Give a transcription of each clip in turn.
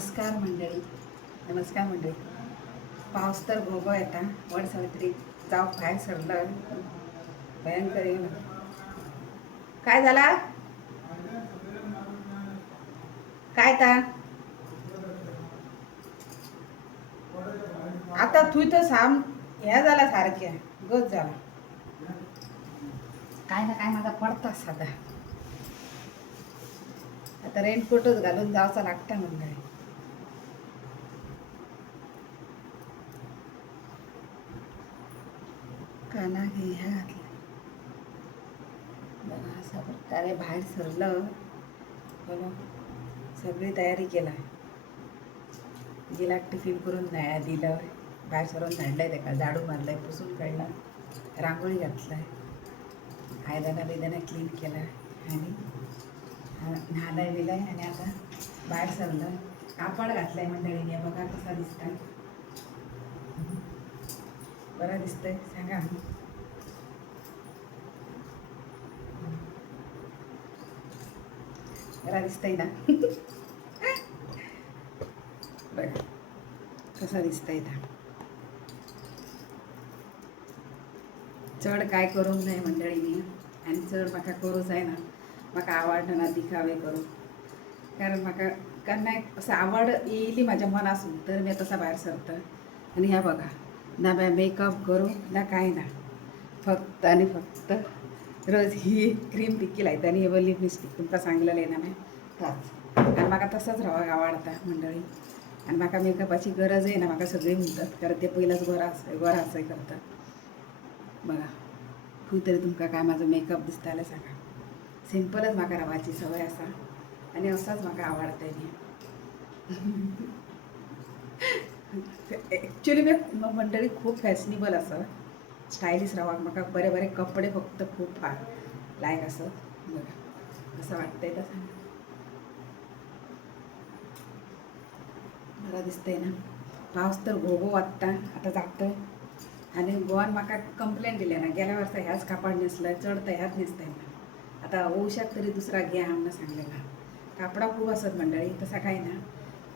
नमस्कार मंडळी. नमस्कार मंडळी. पाऊस तर भोगो येता. वड सावित्री जाऊ बाहेर सरलं भयंकर येऊन काय झाला काय ता आता तू तर साम ह्या झाला सारख्या गज झाला काय ना काय माझा पडता साधा. आता रेनकोटच घालून जावचा लागता मंडळी. काना घे ह्या घातल्या बघा अशा प्रकारे बाहेर सरलं. बघा सगळी तयारी केला. गेला टिफिन करून दिलं. बाहेर सरून झाडलंय त्याला झाडू मारलंय पुसून काढलं रांगोळी घातलाय आयदाना बिदाना क्लीन केला आणि न्हालाय बिलाय आणि आता बाहेर सरलं. कापड घातलाय मंडळीने बघा कसा दिसतंय. बरा दिसतंय सांगा. बरा दिसतंय ना बघा कसा दिसतंय ना. चढ काय करूंक नाही मंडळीनी आणि चढ म्हाका करूच आहे ना. म्हाका आवडना ना दिखावे करू कारण म्हाका केन्नाय असं आवड येयली माझ्या मनासून तर मी तसा बाहेर सरतं. आणि ह्या बघा ना मेकअप करू ना काय ना फक्त आणि फक्त रोज ही क्रीम पिक्की लायता आणि हे लिपस्टिक तुमकां सांगलेलें ना मी ताच. आणि म्हाका तसंच रावपाक आवडता मंडळी. आणि म्हाका मेकअपाची गरज आहे ना म्हाका सगळी म्हणतात कारण ते पयलाच गोरा आसय करता. बघा खंय तरी तुमकां काय माझो मेकअप दिसता जाल्यार सांगा. सिंपलच म्हाका रावपाची सवय आसा आणि असाच म्हाका आवडटा न्ही. एक्च्युली मी मंडळी खूप फॅशनेबल आसा स्टायलिश रावपाक. म्हाका बरे बरे कपडे फक्त खूप लायक आसत. बघा कसं वाटतंय तसं बरं दिसतंय ना. पावस तर घोघो वाजता आता जातोय. आणि गोवान म्हाका कंप्लेंट दिले ना गेल्या वर्सा ह्याच कापड न्हेसलं चढता ह्याच न्हेसताय ना. आता ओवशाक तरी दुसरा घ्या म्हणून सांगलेला. कापडा खूप असत मंडळी तसा काय ना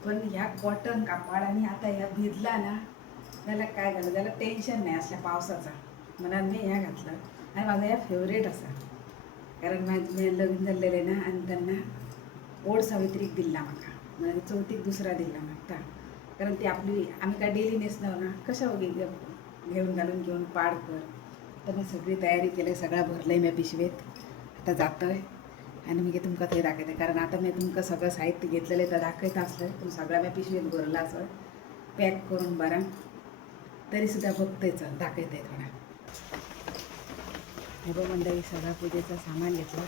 पण ह्या कॉटन कापड आणि आता ह्या भिजला ना जाल्यार काय झालं जाल्यार टेन्शन नाही असल्या पावसाचा म्हणून मी ह्या घातलं. आणि माझा ह्या फेवरेट असा कारण माझे लग्न झालेले ना आणि त्यांना ओड सावित्रीक दिला म्हाका म्हणजे चवथीक दुसरा दिला म्हाका कारण ती आपली आम्ही काय डेली न्हेसलो ना कशा घेऊन घेऊन पाड कर. तर मी सगळी तयारी केली सगळं भरलंय मी पिशवेत. आता जातोय आणि मी तुमकां थंय दाखयते कारण आता मी तुमकां सगळं साहित्य घेतलेलं तर दाखयता असलं पण सगळं मी पिशवेत भरला असं पॅक करून बरा तरी सुद्धा बघतेच दाखयते थोडा. हे बघ मंडळी सगळं पूजेचं सामान घेतलं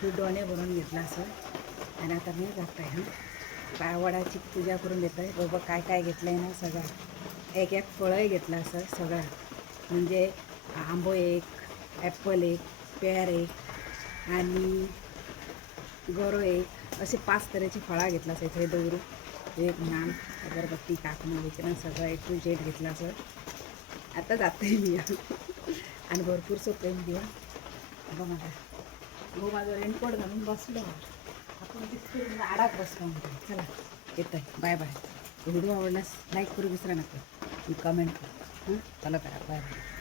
खूप डोणे भरून घेतला असं आणि आता मी जातोय हां पावडाची पूजा करून देतोय. बाबा काय काय घेतलं आहे ना सगळं एक एक फळंही घेतलं असं सगळं म्हणजे आंबो एक ॲपल एक पेर एक आणि गोरो एक असे 5 तऱ्हेची फळं घेतलं असं इथे दौरू एक नान अगरबत्ती काकणं विकणं सगळं A to Z घेतलं असं. आता जाते मी आणि भरपूरसं प्रेम देऊ बघा मला हो माझं रेनकोट घालून बसलो आपण तिथे आडाक बसलो म्हणतो. चला येतोय बाय बाय. व्हिडिओ आवडल्यास लाईक करू विसरा नका कमेंट करा. चला करा बाय बाय.